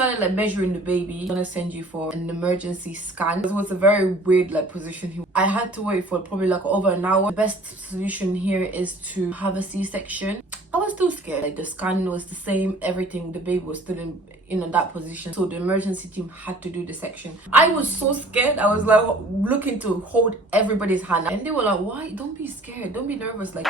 Started like measuring the baby. I'm gonna send you for an emergency scan. It was a very weird like position. I had to wait for probably like over an hour. The best solution here is to have a C-section. I was too scared. Like the scan was the same, everything. The baby was still in that position, so the emergency team had to do the section. I was so scared. I was like looking to hold everybody's hand, and they were like, "Why? Don't be scared. Don't be nervous." Like.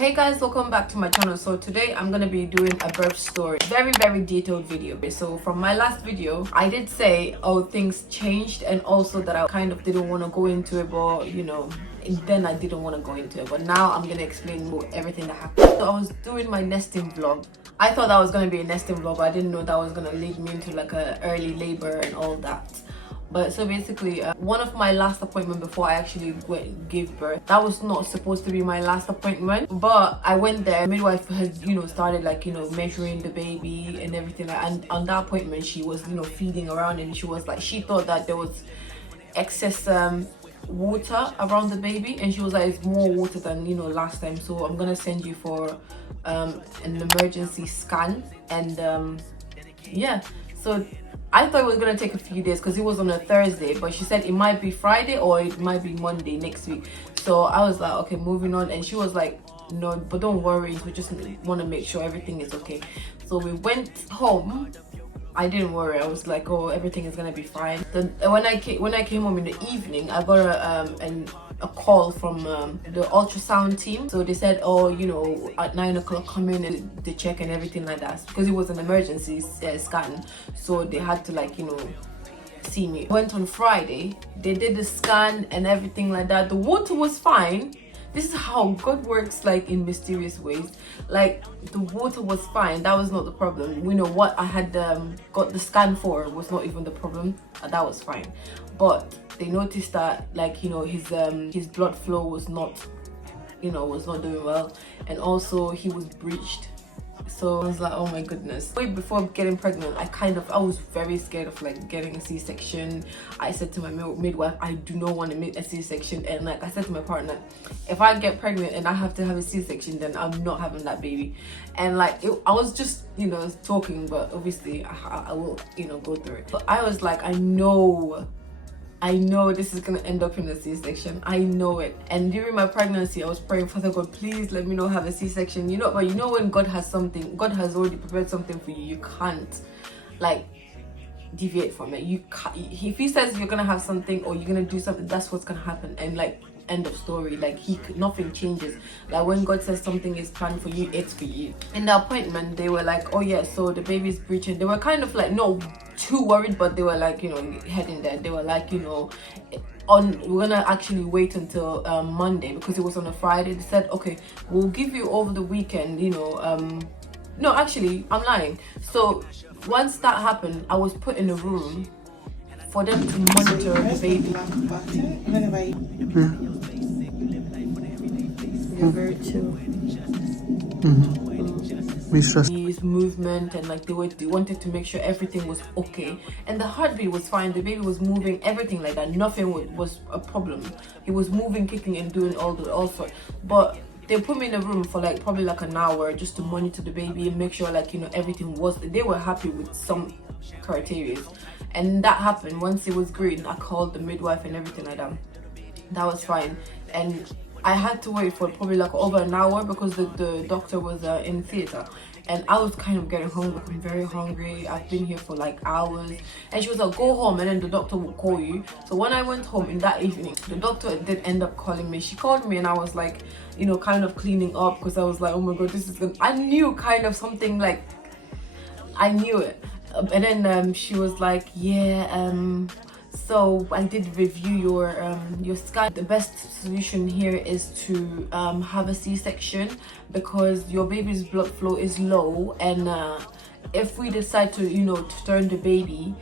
Hey guys, welcome back to my channel. So today I'm gonna be doing a birth story, very detailed video. So from my last video I did say, oh, things changed, and also that I kind of didn't want to go into it, but you know, then I didn't want to go into it, but now I'm gonna explain more everything that happened. So I was doing my nesting vlog. I thought that was gonna be a nesting vlog, but I didn't know that was gonna lead me into like a early labor and all that. But so basically, one of my last appointment before I actually gave birth, that was not supposed to be my last appointment, but I went there. Midwife had, you know, started like, you know, measuring the baby and everything, and on that appointment she was, you know, feeding around, and she was like, she thought that there was excess water around the baby, and she was like, it's more water than, you know, last time, so I'm gonna send you for an emergency scan. And yeah, so I thought it was gonna take a few days because it was on a Thursday, but she said it might be Friday or it might be Monday next week. So I was like, okay, moving on. And she was like, no, but don't worry, we just want to make sure everything is okay. So we went home. I didn't worry. I was like, oh, everything is gonna be fine. Then when I came home in the evening, I got a call from the ultrasound team. So they said, oh, you know, at 9 o'clock come in and they check and everything like that, because it was an emergency scan, so they had to, like, you know, see me. Went on Friday, they did the scan and everything like that. The water was fine. This is how God works, like in mysterious ways. Like the water was fine, that was not the problem. You know what I had got the scan for was not even the problem. That was fine, but they noticed that, like, you know, his blood flow was not, you know, was not doing well, and also he was breached. So I was like, oh my goodness. Way before getting pregnant, I was very scared of like getting a C-section. I said to my midwife, I do not want to make a C-section, and like I said to my partner, if I get pregnant and I have to have a C-section, then I'm not having that baby. And like I was just, you know, talking, but obviously I will, you know, go through it. But I was like, I know this is gonna end up in a C-section. I know it. And during my pregnancy, I was praying, Father God, please let me not have a C-section. You know, but you know, when God has something, God has already prepared something for you. You can't like deviate from it. You can't. If He says you're gonna have something or you're gonna do something, that's what's gonna happen. And like, end of story. Like nothing changes. Like when God says something is planned for you, it's for you. In the appointment, they were like, oh yeah, so the baby's breaching. They were kind of like, no too worried, but they were like, you know, heading there. They were like, you know, we're gonna actually wait until Monday, because it was on a Friday. They said, okay, we'll give you over the weekend, you know. No, actually, I'm lying. So once that happened, I was put in a room for them to monitor the baby. You're very chill. His movement, and like they wanted to make sure everything was okay, and the heartbeat was fine, the baby was moving, everything like that. Nothing was a problem. He was moving, kicking, and doing all sorts. But they put me in a room for like probably like an hour just to monitor the baby and make sure, like, you know, everything was. They were happy with some criteria, and that happened. Once it was green, I called the midwife and everything like that. That was fine. And I had to wait for probably like over an hour because the doctor was in theater, and I was kind of getting hungry. I'm very hungry. I've been here for like hours. And she was like, go home and then the doctor will call you. So when I went home in that evening, the doctor did end up calling me. She called me and I was like, you know, kind of cleaning up, because I was like, oh my God, this is good. I knew kind of something, like I knew it. And then she was like, yeah, so I did review your scan. The best solution here is to have a C-section, because your baby's blood flow is low, and if we decide to, you know, to turn the baby,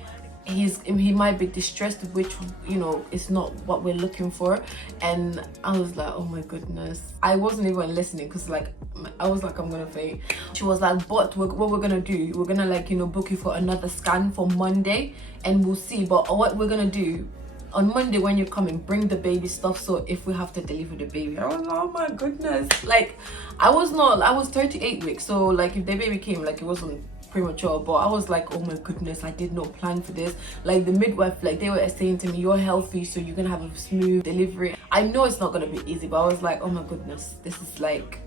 he might be distressed, which, you know, is not what we're looking for. And I was like, oh my goodness, I wasn't even listening, because like I was like, I'm gonna faint. She was like, but what we're gonna do, we're gonna, like, you know, book you for another scan for Monday, and we'll see. But what we're gonna do, on Monday when you're coming, bring the baby stuff, so if we have to deliver the baby. I was like, oh my goodness. Like I was 38 weeks, so like if the baby came, like it wasn't premature, but I was like, oh my goodness, I did not plan for this. Like the midwife, like they were saying to me, you're healthy, so you're gonna have a smooth delivery. I know it's not gonna be easy, but I was like, oh my goodness, this is like,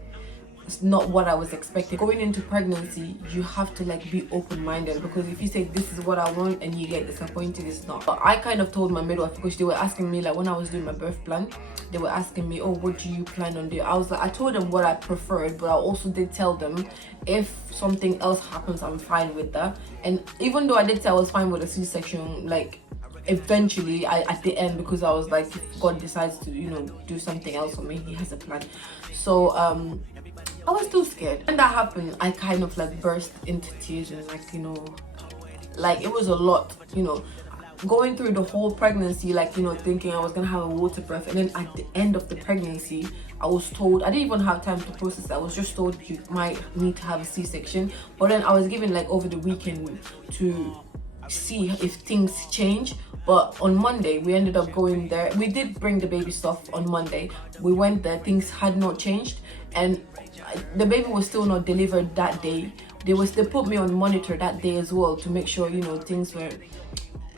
it's not what I was expecting. Going into pregnancy, you have to like be open-minded, because if you say this is what I want and you get disappointed, it's not. But I kind of told my midwife, because they were asking me, like when I was doing my birth plan, they were asking me, oh, what do you plan on doing? I was like, I told them what I preferred, but I also did tell them if something else happens, I'm fine with that. And even though I did say I was fine with a C-section, like eventually at the end, because I was like, if God decides to, you know, do something else for me, he has a plan. So I was too scared. When that happened, I kind of like burst into tears, and like, you know, like it was a lot, you know, going through the whole pregnancy, like, you know, thinking I was gonna have a water birth, and then at the end of the pregnancy I was told, I didn't even have time to process it. I was just told you might need to have a C-section. But then I was given like over the weekend to see if things change. But on Monday we ended up going there. We did bring the baby stuff on Monday. We went there, things had not changed, and the baby was still not delivered that day. They put me on monitor that day as well to make sure, you know, things were,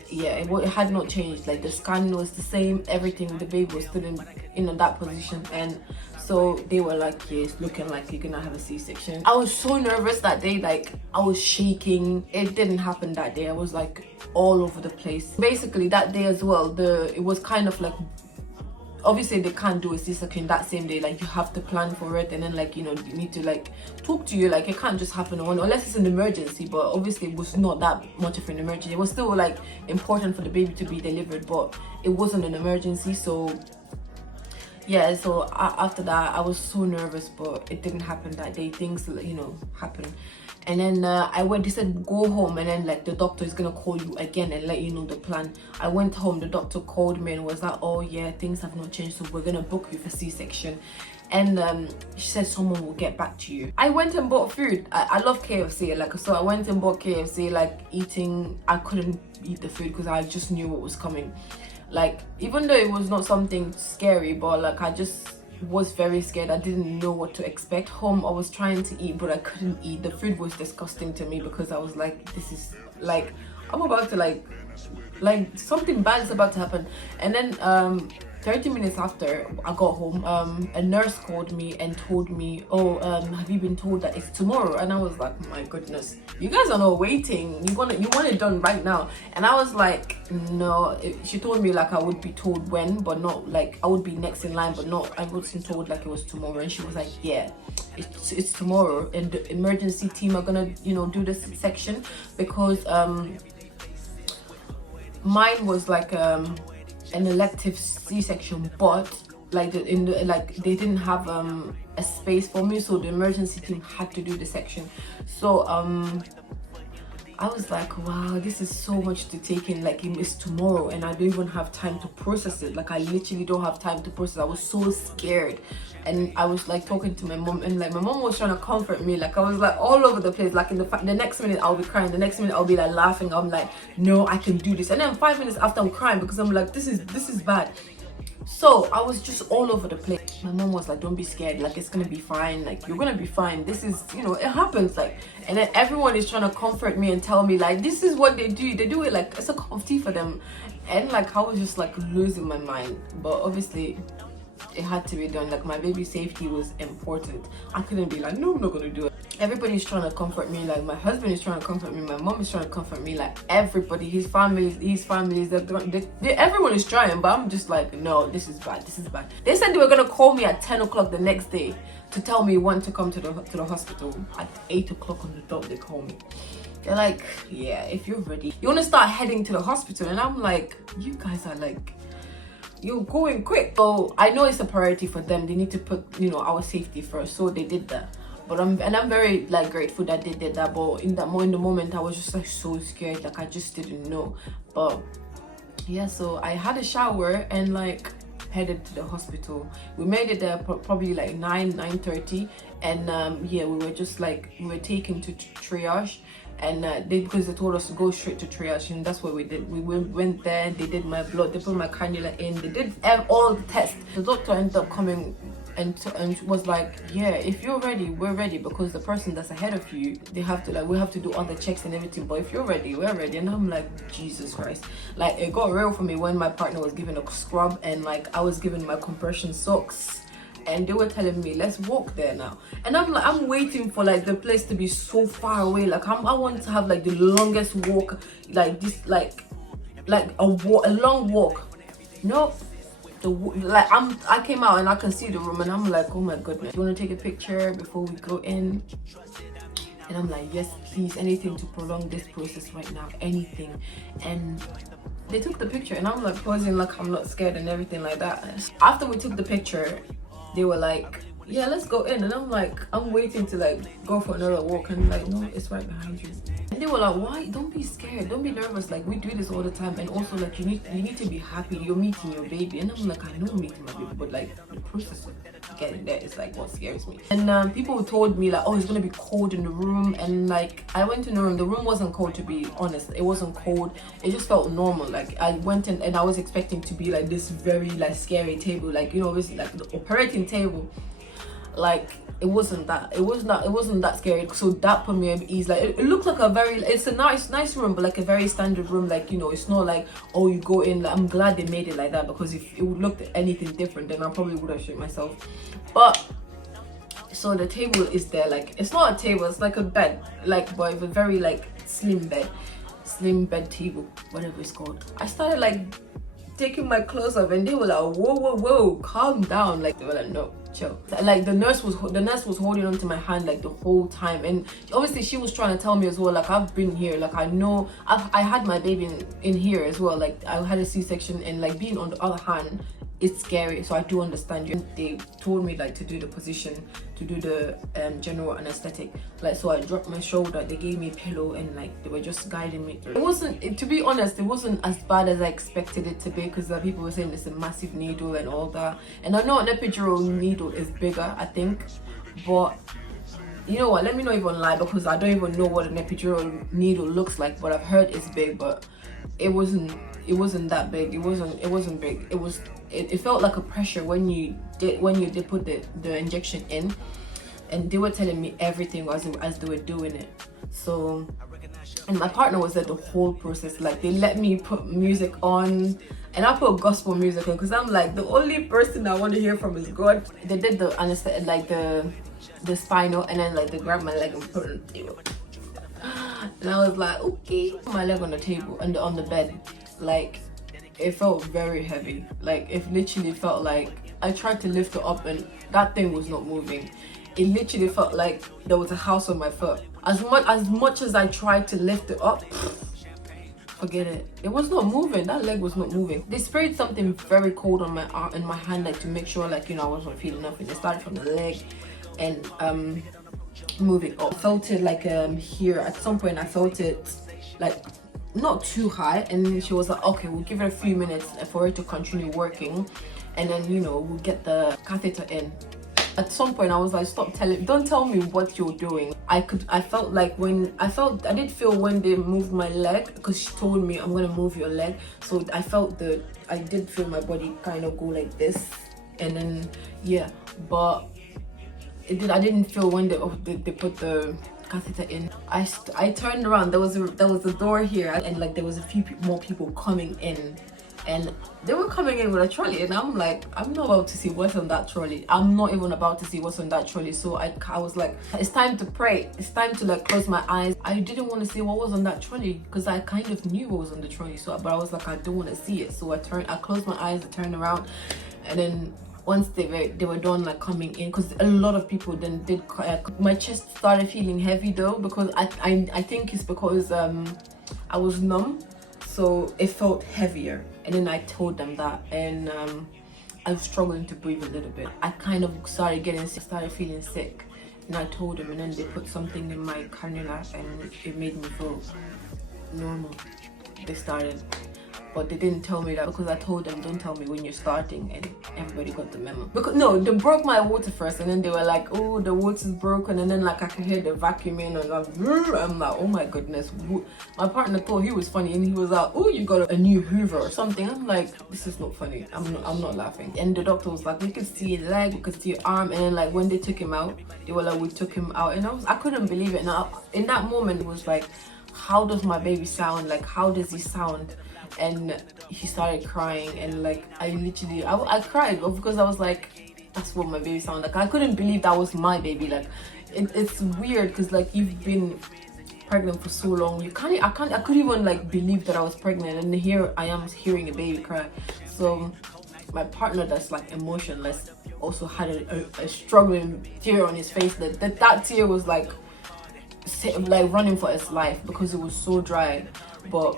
yeah, it had not changed. Like the scan was the same, everything. The baby was still in that position, and so they were like, yeah, it's looking like you're gonna have a C-section. I was so nervous that day, like I was shaking. It didn't happen that day. I was like all over the place. Basically that day as well, it was kind of like, obviously they can't do a C-section that same day. Like you have to plan for it, and then like, you know, you need to like talk to you. Like it can't just happen on, unless it's an emergency. But obviously it was not that much of an emergency. It was still like important for the baby to be delivered, but it wasn't an emergency. So yeah, so after that I was so nervous, but it didn't happen that day. Things, you know, happened. And then I went, they said go home, and then like the doctor is gonna call you again and let you know the plan. I went home, the doctor called me and was like, oh yeah, things have not changed, so we're gonna book you for C-section. And she said someone will get back to you. I went and bought food. I love KFC, like, so I went and bought KFC, like eating. I couldn't eat the food because I just knew what was coming. Like even though it was not something scary, but like I just was very scared. I didn't know what to expect. Home I was trying to eat, but I couldn't eat. The food was disgusting to me, because I was like, this is like, I'm about to like something bad is about to happen. And then 30 minutes after I got home, a nurse called me and told me, oh, have you been told that it's tomorrow? And I was like, my goodness, you guys are not waiting. You want it done right now. And I was like, no. She told me like I would be told when, but not like I would be next in line, but not, I wasn't told like it was tomorrow. And she was like, yeah, it's tomorrow, and the emergency team are gonna, you know, do this section, because mine was like an elective C-section, but like they didn't have a space for me, so the emergency team had to do the section. So I was like, wow, this is so much to take in. Like it's tomorrow and I don't even have time to process it. Like I literally don't have time to process. I was so scared, and I was like talking to my mom, and like my mom was trying to comfort me. Like I was like all over the place. Like in the next minute I'll be crying, the next minute I'll be like laughing. I'm like, no, I can do this. And then 5 minutes after I'm crying because I'm like, this is bad. So I was just all over the place. My mom was like, don't be scared, like it's gonna be fine, like you're gonna be fine, this is, you know, it happens. Like, and then everyone is trying to comfort me and tell me like this is what they do it like it's a cup of tea for them. And like I was just like losing my mind, but obviously it had to be done. Like my baby's safety was important. I couldn't be like, no, I'm not gonna do it. Everybody's trying to comfort me. Like my husband is trying to comfort me, my mom is trying to comfort me, like everybody, his families, everyone is trying, but I'm just like, no, this is bad. They said they were gonna call me at 10 o'clock the next day to tell me when to come to the hospital. At 8 o'clock on the dot they call me. They're like, yeah, if you're ready, you want to start heading to the hospital. And I'm like, you guys are like, you're going quick. So I know it's a priority for them. They need to put, you know, our safety first. So they did that. But I'm very like grateful that they did that. But in the moment I was just like so scared. Like I just didn't know. But yeah, so I had a shower and like headed to the hospital. We made it there probably like 9:30, and yeah, we were just like, we were taken to triage. and because they told us to go straight to triage, and that's what we did. We went there, they did my blood, they put my cannula in, they did all the tests. The doctor ended up coming and was like, yeah, if you're ready, we're ready, because the person that's ahead of you, they have to like, we have to do all the checks and everything, but if you're ready, we're ready. And I'm like, Jesus Christ. Like, it got real for me when my partner was given a scrub and like I was given my compression socks, and they were telling me, let's walk there now. And I'm like, I'm waiting for like the place to be so far away. Like I want to have like the longest walk, like this, like a long walk. No, I came out and I can see the room, and I'm like, oh my goodness, you want to take a picture before we go in? And I'm like, yes, please, anything to prolong this process right now, anything. And they took the picture, and I'm like posing like I'm not scared and everything like that. After we took the picture, they were like, yeah, let's go in. And I'm like, I'm waiting to like go for another walk, and like, no, it's right behind you. And they were like, why? Don't be scared, don't be nervous, like we do this all the time. And also like you need to be happy, you're meeting your baby. And I'm like, I know I'm meeting my baby, but like the process of getting there is like what scares me. And people told me like, oh, it's gonna be cold in the room. And like I went in the room, the room wasn't cold, to be honest. It wasn't cold, it just felt normal. Like I went in and I was expecting to be like this very like scary table, like, you know, this like the operating table. Like it wasn't that, it wasn't that scary. So that put me at ease. Like it looked like it's a nice room, but like a very standard room. Like, you know, it's not like, oh, you go in. Like, I'm glad they made it like that, because if it would look anything different, then I probably would have shit myself. But so the table is there, like it's not a table, it's like a bed, like, but it's a very like slim bed table, whatever it's called. I started like taking my clothes off, and they were like, whoa, calm down. Like they were like, no, chill. Like the nurse was holding on to my hand like the whole time, and obviously she was trying to tell me as well, like I've been here, like I know I had my baby in here as well. Like I had a C-section, and like being on the other hand, it's scary. So I do understand you. They told me like to do the position, to do the general anesthetic. Like, so I dropped my shoulder, they gave me a pillow, and like they were just guiding me through. It wasn't, to be honest, it wasn't as bad as I expected it to be, because people were saying it's a massive needle and all that. And I know an epidural needle is bigger, I think, but you know what, let me not even lie, because I don't even know what an epidural needle looks like, but I've heard it's big. But it wasn't that big. It wasn't big. It felt like a pressure when you did put the injection in, and they were telling me everything as they were doing it. So, and my partner was there the whole process. Like they let me put music on, and I put gospel music on, because I'm like, the only person I want to hear from is God. They did the anesthetic, like the spinal, and then like they grabbed my leg and put it on the table. And I was like, okay. My leg on the table and on the bed, like it felt very heavy. Like it literally felt like I tried to lift it up, and that thing was not moving. It literally felt like there was a house on my foot. As much as I tried to lift it up, forget it. It was not moving. That leg was not moving. They sprayed something very cold on my arm and my hand, like to make sure, like, you know, I wasn't feeling nothing. They started from the leg and moving up. I felt it like here at some point. I felt it like not too high, and she was like, okay, we'll give it a few minutes for it to continue working, and then, you know, we'll get the catheter in. At some point I was like, don't tell me what you're doing. I felt like I did feel when they moved my leg, because she told me, I'm gonna move your leg. So I did feel my body kind of go like this, and then yeah, but I didn't feel when they put the catheter in. I turned around, there was a door here, and like there was a few more people coming in, and they were coming in with a trolley, and I'm like, I'm not about to see what's on that trolley. I'm not even about to see what's on that trolley. So I was like, it's time to pray, it's time to like close my eyes. I didn't want to see what was on that trolley, because I kind of knew what was on the trolley, so but I was like, I don't want to see it. So I closed my eyes, I turned around, and then once they were done like coming in, because a lot of people then did my chest started feeling heavy though, because I think it's because I was numb, so it felt heavier. And then I told them that, and I was struggling to breathe a little bit. I kind of started feeling sick, and I told them, and then they put something in my cannula, and it made me feel normal. They started but they didn't tell me that because I told them don't tell me when you're starting, and everybody got the memo. Because no, they broke my water first, and then they were like, oh, the water's broken, and then like I could hear the vacuuming, and I'm like, oh my goodness. My partner thought he was funny, and he was like, oh, you got a new Hoover or something. I'm like, this is not funny. I'm not laughing. And the doctor was like, we could see your leg, we could see your arm, and then like when they took him out, they were like, we took him out, and I couldn't believe it. Now in that moment it was like, how does my baby sound? Like, how does he sound? And he started crying, and like I cried because I was like, that's what my baby sounded like. I couldn't believe that was my baby. Like it's weird because like you've been pregnant for so long, I couldn't even like believe that I was pregnant, and here I am hearing a baby cry. So my partner, that's like emotionless, also had a struggling tear on his face. That tear was like running for his life because it was so dry. But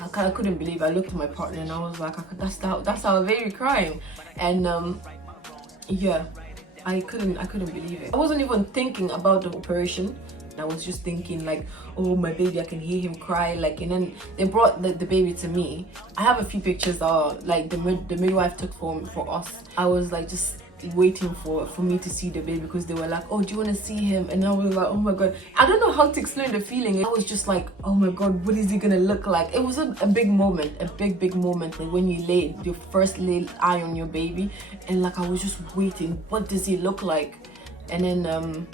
I couldn't believe. I looked at my partner and I was like, that's our baby crying. And yeah, I couldn't believe it. I wasn't even thinking about the operation. I was just thinking like, oh, my baby, I can hear him cry. Like, and then they brought the baby to me. I have a few pictures like the midwife took for us. I was like just waiting for me to see the baby because they were like, oh, do you want to see him? And I was like, oh my god, I don't know how to explain the feeling. I was just like, oh my god, what is he gonna look like? It was a big moment, a big moment, like when you first lay eye on your baby, and like I was just waiting, what does he look like? And then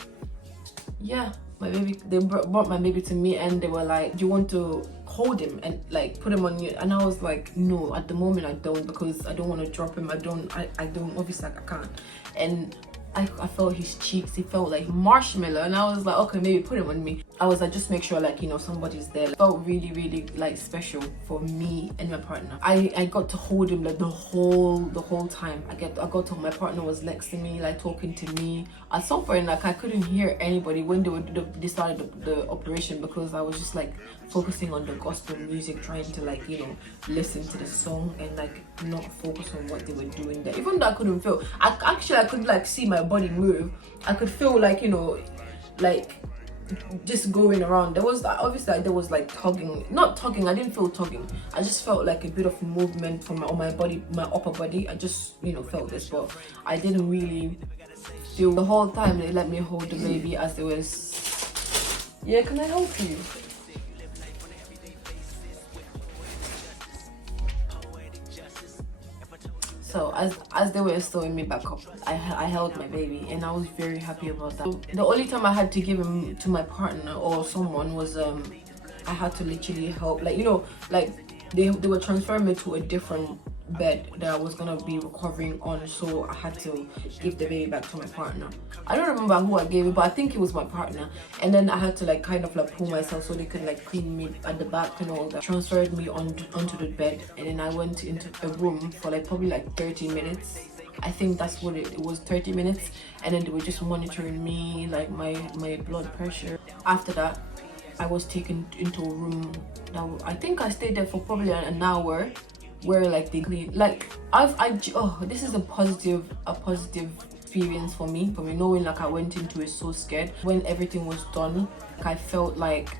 yeah, my baby, they brought my baby to me, and they were like, do you want to hold him and like put him on you? And I was like, no, at the moment I don't, because I don't want to drop him. I don't obviously, like, I can't. And I felt his cheeks, he felt like marshmallow, and I was like, okay, maybe put him on me. I was like, just make sure like, you know, somebody's there. It felt really like special for me and my partner. I got to hold him like the whole time. I got to, my partner was next to me, like talking to me. At some point, like I couldn't hear anybody when they started the operation, because I was just like focusing on the gospel music, trying to like, you know, listen to the song and like not focus on what they were doing there. Even though I couldn't feel, I could like see my body move. I could feel like, you know, like just going around. There was obviously there was like tugging, not tugging, I didn't feel tugging. I just felt like a bit of movement from my body, my upper body. I just, you know, felt this, but I didn't really feel. The whole time they let me hold the baby as there was, yeah, can I help you? So as they were sewing me back up, I held my baby, and I was very happy about that. So the only time I had to give him to my partner or someone was I had to literally help, like, you know, like they were transferring me to a different bed that I was gonna be recovering on, so I had to give the baby back to my partner. I don't remember who I gave it, but I think it was my partner. And then I had to like kind of like pull myself so they could like clean me at the back and all that. Transferred me onto the bed, and then I went into a room for like probably like 30 minutes. I think that's what it was, 30 minutes. And then they were just monitoring me, like my blood pressure. After that, I was taken into a room that I think I stayed there for probably an hour, where like they clean, like this is a positive experience for me knowing like I went into it so scared. When everything was done, like, I felt like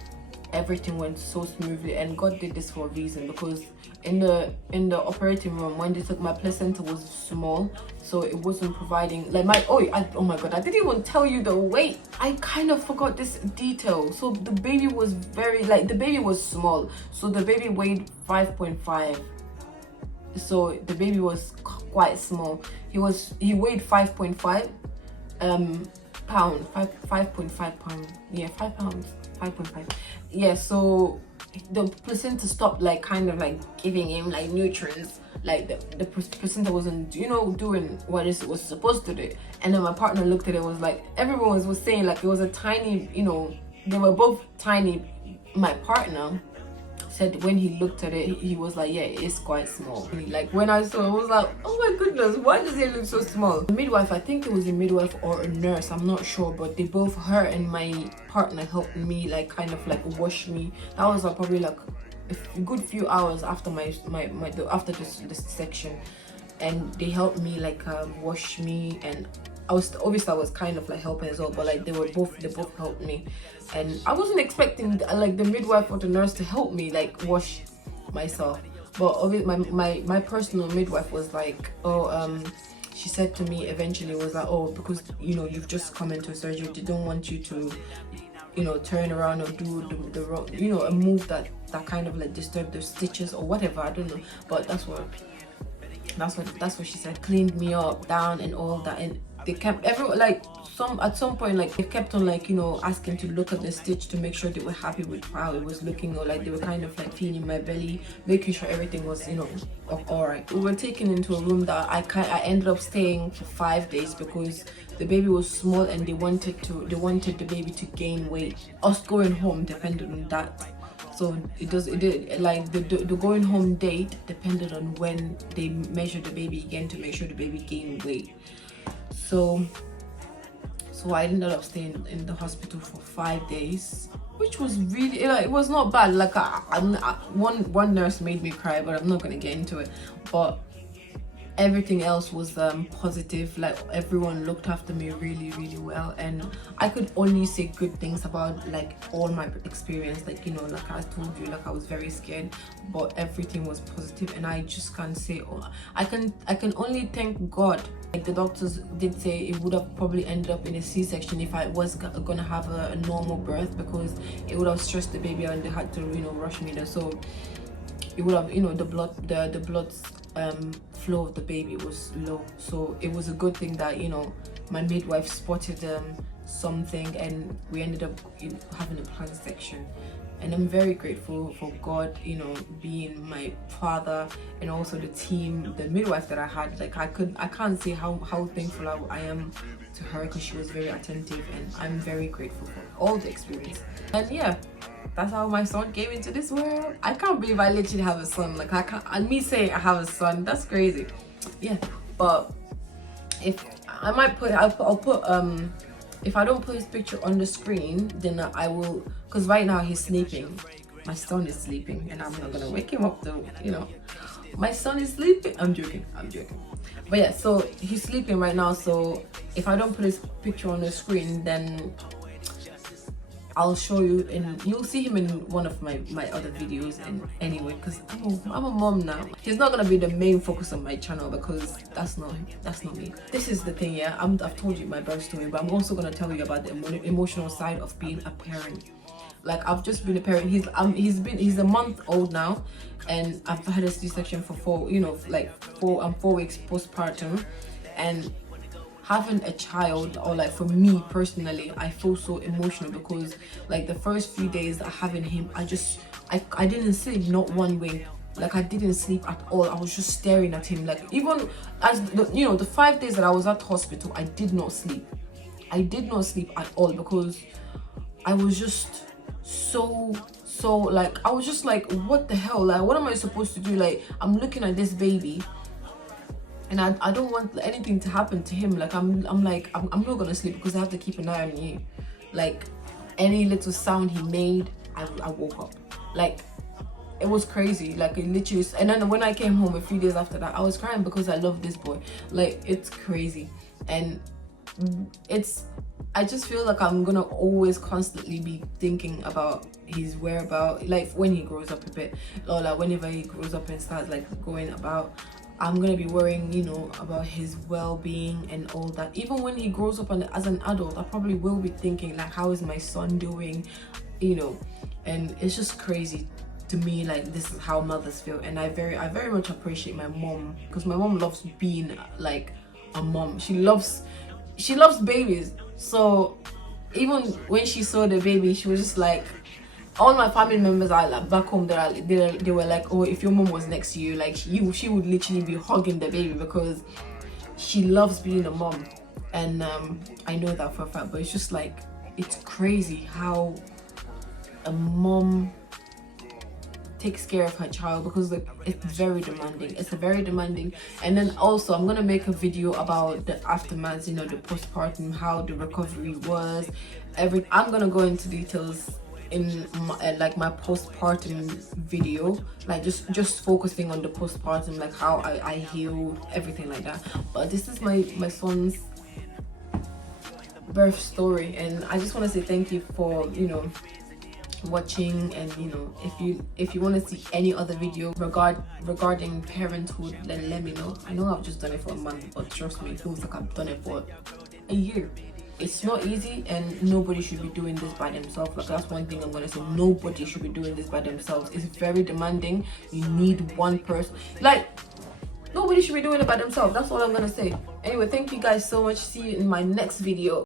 everything went so smoothly, and God did this for a reason, because in the operating room, when they took my placenta was small, so it wasn't providing like oh my god, I didn't even tell you the weight. I kind of forgot this detail. So the baby was the baby was small, so the baby weighed 5.5. So the baby was quite small. He weighed 5.5 pound, 5.5 pound. Yeah, 5 pounds, 5.5. Yeah, so the placenta stopped like kind of like giving him like nutrients. Like the placenta wasn't, you know, doing what it was supposed to do. And then my partner looked at it, was like, everyone was saying like it was a tiny, you know, they were both tiny. My partner said when he looked at it, he was like, yeah, it is quite small. Like when I saw it, I was like, oh my goodness, why does it look so small? The midwife, I think it was a midwife or a nurse, I'm not sure, but they both, her and my partner, helped me like kind of like wash me. That was like probably like a good few hours after after this section, and they helped me like wash me. And I was kind of like helping as well, but like they both helped me. And I wasn't expecting like the midwife or the nurse to help me like wash myself, But obviously my personal midwife was like, oh, she said to me eventually, was like, oh, because you know you've just come into surgery, they don't want you to, you know, turn around or do the wrong, you know, a move that kind of like disturb the stitches or whatever, I don't know. But that's what she said. Cleaned me up down and all that, and they kept like at some point, like they kept on like, you know, asking to look at the stitch to make sure they were happy with how it was looking, or like they were kind of like feeling my belly, making sure everything was, you know, all right. We were taken into a room that I ended up staying for 5 days because the baby was small and they wanted the baby to gain weight. Us going home depended on that. So it did like the going home date depended on when they measured the baby again to make sure the baby gained weight. So I ended up staying in the hospital for 5 days, which was really, like, it was not bad. Like one nurse made me cry, but I'm not gonna get into it. But everything else was positive. Like everyone looked after me really, really well, and I could only say good things about like all my experience. Like, you know, like I told you, like I was very scared, but everything was positive, and I just can't say, oh, I can only thank God. Like the doctors did say it would have probably ended up in a C-section if I was gonna have a normal birth, because it would have stressed the baby out and they had to, you know, rush me there. So it would have, you know, the blood flow of the baby was low. So it was a good thing that, you know, my midwife spotted something, and we ended up, you know, having a planned section. And I'm very grateful for God, you know, being my father, and also the team, the midwife that I had. Like I can't say how thankful I am to her, because she was very attentive, and I'm very grateful for all the experience. And yeah, that's how my son came into this world. I can't believe I literally have a son. Like I can't, and me saying I have a son, that's crazy. Yeah, but if I might put, I'll put if I don't put his picture on the screen, then I will, because right now he's sleeping. My son is sleeping, and I'm not gonna wake him up though, you know. My son is sleeping. I'm joking. But yeah, so he's sleeping right now, so if I don't put his picture on the screen, then I'll show you, and you'll see him in one of my other videos. And anyway, because I'm a mom now, he's not gonna be the main focus of my channel, because that's not me. This is the thing, yeah, I've told you my birth story, but I'm also gonna tell you about the emotional side of being a parent. Like I've just been a parent. He's a month old now, and I've had a C-section for 4 weeks postpartum, and having a child, or like for me personally, I feel so emotional, because like the first few days having him, I didn't sleep, not one wink. Like I didn't sleep at all. I was just staring at him. Like even as the 5 days that I was at hospital, I did not sleep at all, because I was just so like, I was just like, what the hell, like what am I supposed to do? Like I'm looking at this baby, and I don't want anything to happen to him. Like I'm not gonna sleep, because I have to keep an eye on you. Like any little sound he made, I woke up. Like it was crazy. Like it literally. And then when I came home a few days after that, I was crying, because I love this boy. Like it's crazy. And I just feel like I'm gonna always constantly be thinking about his whereabouts, like when he grows up a bit, or like whenever he grows up and starts like going about, I'm gonna be worrying, you know, about his well-being and all that. Even when he grows up as an adult, I probably will be thinking like, how is my son doing, you know? And it's just crazy to me. Like this is how mothers feel, and I very much appreciate my mom, because my mom loves being like a mom. She loves babies. So even when she saw the baby, she was just like, all my family members are like back home, they were like, oh, if your mom was next to you, like she would literally be hugging the baby, because she loves being a mom. And I know that for a fact. But it's just like, it's crazy how a mom takes care of her child, because like it's very demanding. And then also I'm gonna make a video about the aftermath, you know, the postpartum, how the recovery was, I'm gonna go into details in my postpartum video, like just focusing on the postpartum, like how I healed, everything like that. But this is my son's birth story, and I just want to say thank you for, you know, watching. And you know, if you want to see any other video regarding parenthood, then let me know. I know I've just done it for a month, but trust me, it feels like I've done it for a year. It's not easy, and nobody should be doing this by themselves. Like, that's one thing I'm gonna say. Nobody should be doing this by themselves. It's very demanding. You need one person. Like, nobody should be doing it by themselves. That's all I'm gonna say. Anyway, thank you guys so much. See you in my next video.